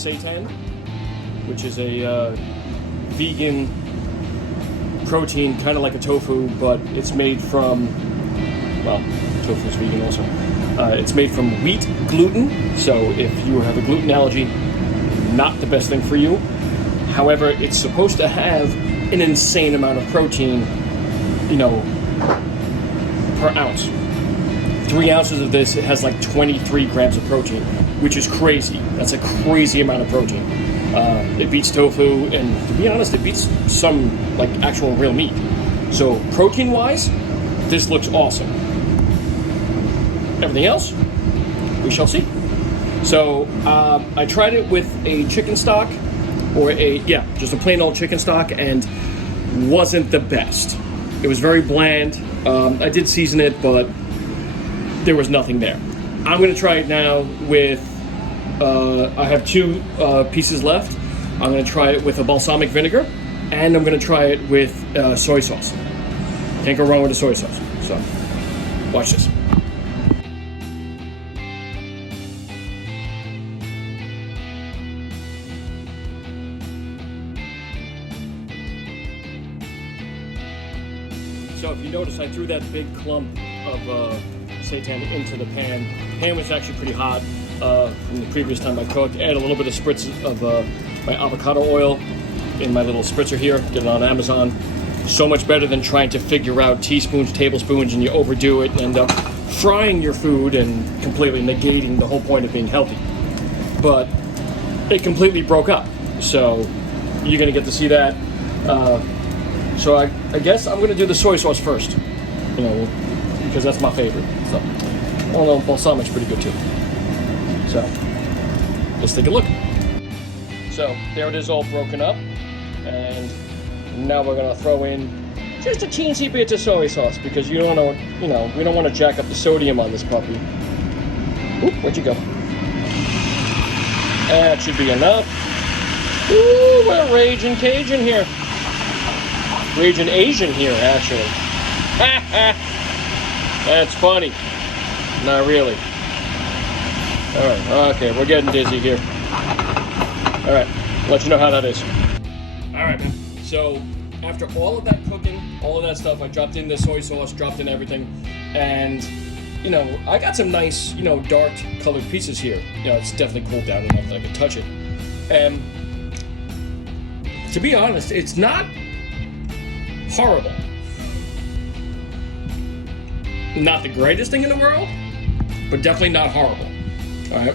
Seitan, which is a vegan protein, kind of like a tofu, but it's made from, well, tofu is vegan also. It's made from wheat gluten, so if you have a gluten allergy, not the best thing for you. However, it's supposed to have an insane amount of protein, per ounce. 3 ounces of this, it has like 23 grams of protein, which is crazy. That's a crazy amount of protein. It beats tofu, and to be honest, it beats some like actual real meat. So protein-wise, this looks awesome. Everything else, we shall see. So I tried it with a chicken stock, or just a plain old chicken stock, and wasn't the best. It was very bland. I did season it, but there was nothing there. I'm going to try it now with, I have 2 pieces left. I'm going to try it with a balsamic vinegar, and I'm going to try it with soy sauce. Can't go wrong with the soy sauce. So, watch this. So if you notice, I threw that big clump of seitan into the pan. The pan was actually pretty hot from the previous time I cooked. Add a little bit of spritz of my avocado oil in my little spritzer here. Get it on Amazon. So much better than trying to figure out teaspoons, tablespoons, and you overdo it and end up frying your food and completely negating the whole point of being healthy. But it completely broke up. So you're going to get to see that. So I guess I'm going to do the soy sauce first, because that's my favorite. So, although balsamic's pretty good too. So, let's take a look. So, there it is all broken up. And now we're going to throw in just a teensy bit of soy sauce, because we don't want to jack up the sodium on this puppy. Oop, where'd you go? That should be enough. Ooh, we're raging Cajun here. Raging Asian here, actually. That's funny. Not really. Alright, okay, we're getting dizzy here. Alright, let you know how that is. Alright, man. So, after all of that cooking, all of that stuff, I dropped in the soy sauce, dropped in everything, and, I got some nice, dark colored pieces here. It's definitely cooled down enough that I can touch it. And, to be honest, it's not horrible. Not the greatest thing in the world, but definitely not horrible. Alright.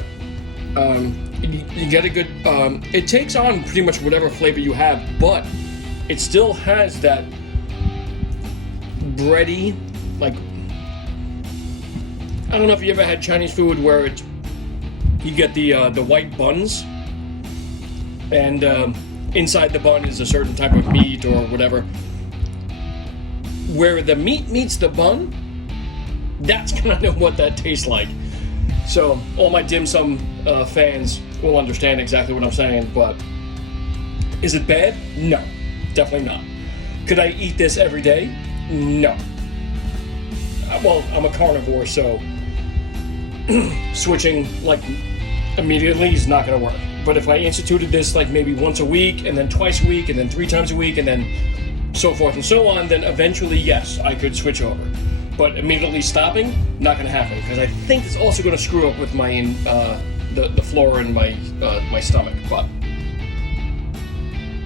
You get a good, it takes on pretty much whatever flavor you have, but it still has that bready, like, I don't know if you ever had Chinese food where you get the white buns, and inside the bun is a certain type of meat or whatever. Where the meat meets the bun, that's kind of what that tastes like. So all my dim sum fans will understand exactly what I'm saying, but is it bad? No, definitely not. Could I eat this every day? No. Well, I'm a carnivore, so switching like immediately is not going to work. But if I instituted this like maybe once a week, and then twice a week, and then 3 times a week, and then so forth and so on, then eventually, yes, I could switch over. But immediately stopping, not going to happen, because I think it's also going to screw up with my the flora in my stomach. But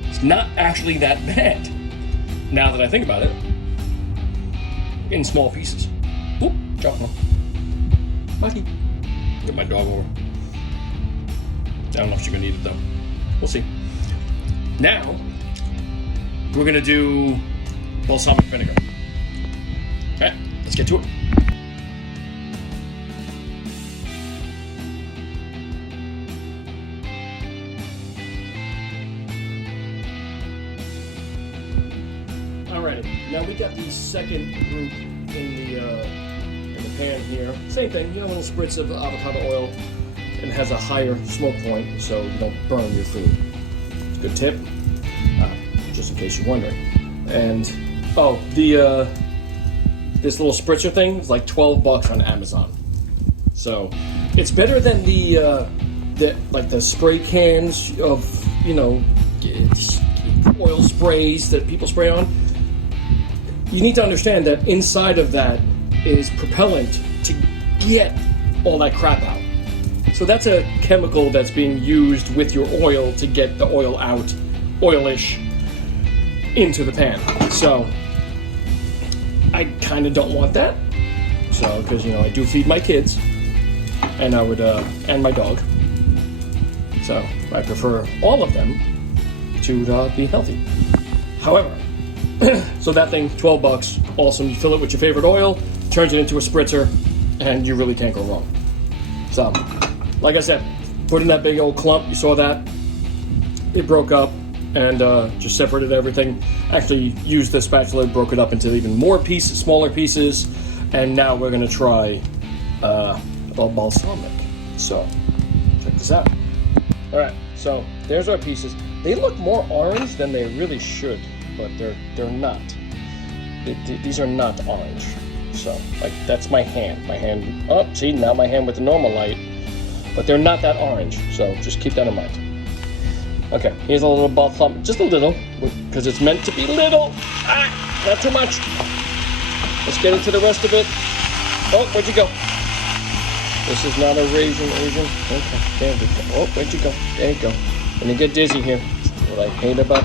it's not actually that bad, now that I think about it, in small pieces. Oop, drop one. Mikey, get my dog over. I don't know if she's going to eat it, though. We'll see. Now, we're going to do balsamic vinegar. Okay, let's get to it. Alrighty, now we got the second group in the pan here. Same thing, a little spritz of avocado oil, and has a higher smoke point, so you don't burn your food. It's a good tip, just in case you're wondering. And this little spritzer thing is like $12 on Amazon. So it's better than the the spray cans of, oil sprays that people spray on. You need to understand that inside of that is propellant to get all that crap out. So that's a chemical that's being used with your oil to get the oil out, oilish, into the pan. So I kind of don't want that. So, because, I do feed my kids, and and my dog. So I prefer all of them to be healthy. However, so that thing, $12, awesome. You fill it with your favorite oil, turns it into a spritzer, and you really can't go wrong. So, like I said, put in that big old clump. You saw that. It broke up, and just separated everything. Actually used the spatula, broke it up into even more pieces, smaller pieces, and now we're going to try balsamic. So, check this out. All right, so there's our pieces. They look more orange than they really should, but they're not. These are not orange. So, that's my hand. My hand, see, now my hand with the normal light. But they're not that orange, so just keep that in mind. Okay, here's a little balsamic, just a little, because it's meant to be little. Not too much. Let's get into the rest of it. Oh, where'd you go? This is not a raisin. Okay, there we go. Oh, where'd you go? There you go. When you get dizzy here, that's what I hate about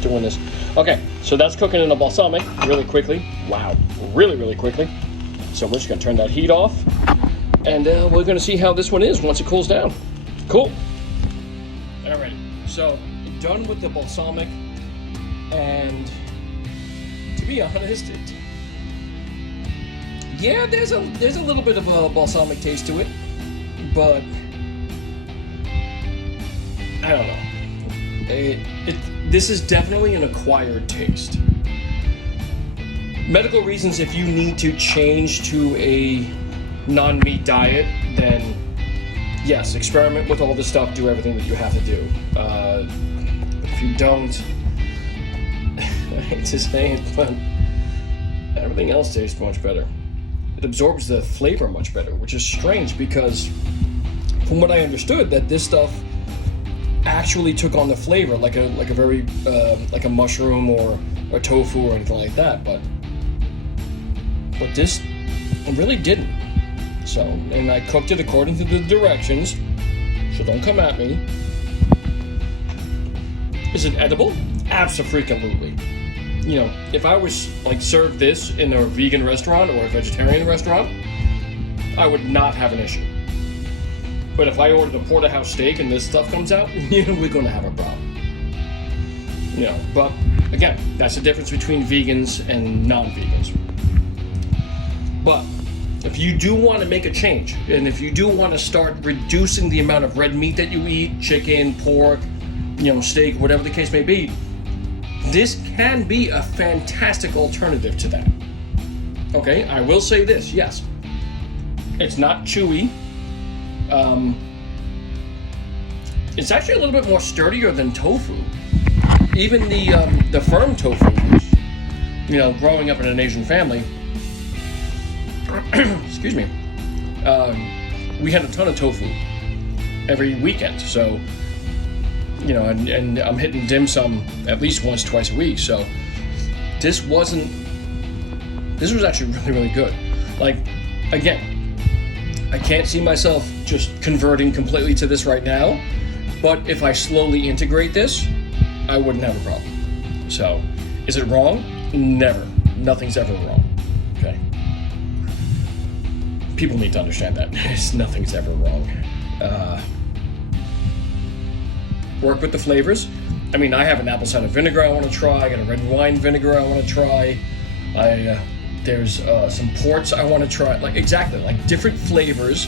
doing this. Okay, so that's cooking in the balsamic really quickly. Wow, really, really quickly. So we're just gonna turn that heat off, and we're gonna see how this one is once it cools down. Cool. All right, so done with the balsamic, and to be honest, there's a little bit of a balsamic taste to it, but I don't know. This is definitely an acquired taste. Medical reasons, if you need to change to a non-meat diet, then yes, experiment with all this stuff, do everything that you have to do. If you don't, I hate to say it, but everything else tastes much better. It absorbs the flavor much better, which is strange because from what I understood, that this stuff actually took on the flavor like a very like a mushroom or a tofu or anything like that, but this really didn't. So, and I cooked it according to the directions, so don't come at me. Is it edible? Abso-freaking-lutely. If I was served this in a vegan restaurant or a vegetarian restaurant, I would not have an issue. But if I ordered a porterhouse steak and this stuff comes out, we're gonna have a problem. But again, that's the difference between vegans and non-vegans. But if you do want to make a change, and if you do want to start reducing the amount of red meat that you eat, chicken, pork, steak, whatever the case may be, this can be a fantastic alternative to that. Okay, I will say this, yes. It's not chewy. It's actually a little bit more sturdier than tofu. Even the firm tofu, which, growing up in an Asian family, excuse me, we had a ton of tofu every weekend. So, and I'm hitting dim sum at least once, twice a week. So this was actually really, really good. Again, I can't see myself just converting completely to this right now, but if I slowly integrate this, I wouldn't have a problem. So, is it wrong? Never. Nothing's ever wrong. Okay? People need to understand that. Nothing's ever wrong. Work with the flavors. I mean, I have an apple cider vinegar I want to try. I got a red wine vinegar I want to try. There's some ports I want to try. Different flavors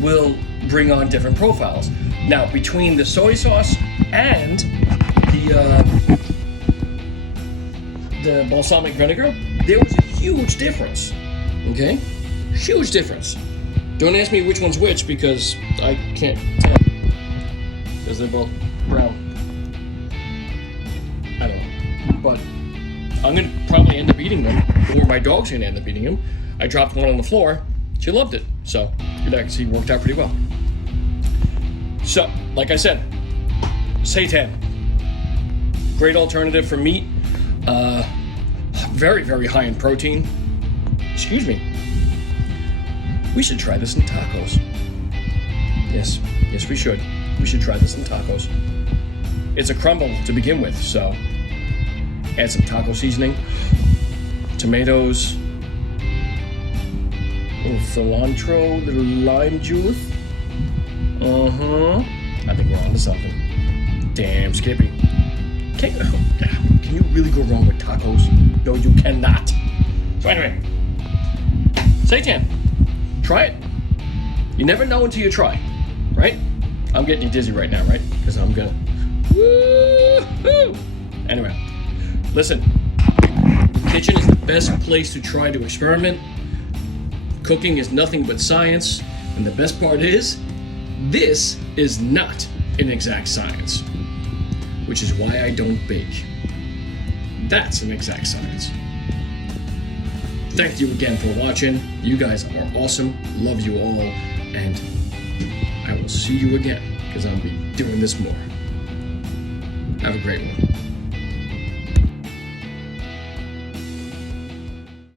will bring on different profiles. Now, between the soy sauce and the balsamic vinegar, there was a huge difference. Okay? Huge difference. Don't ask me which one's which because I can't tell. Because they're both brown. I don't know. But I'm going to probably end up eating them, or my dog's going to end up eating them. I dropped one on the floor. She loved it. So it actually worked out pretty well. So, like I said, seitan, great alternative for meat. Very, very high in protein. Excuse me. We should try this in tacos. Yes, we should. We should try this in tacos. It's a crumble to begin with, so add some taco seasoning, tomatoes, a little cilantro, little lime juice. I think we're on to something. Damn, Skippy. Can you really go wrong with tacos? No, you cannot. So anyway, seitan, try it. You never know until you try, right? I'm getting you dizzy right now, right? Because I'm gonna. Woo-hoo! Anyway, listen. Kitchen is the best place to try to experiment. Cooking is nothing but science, and the best part is, this is not an exact science, which is why I don't bake. That's an exact science. Thank you again for watching. You guys are awesome. Love you all. And I will see you again because I'll be doing this more. Have a great one.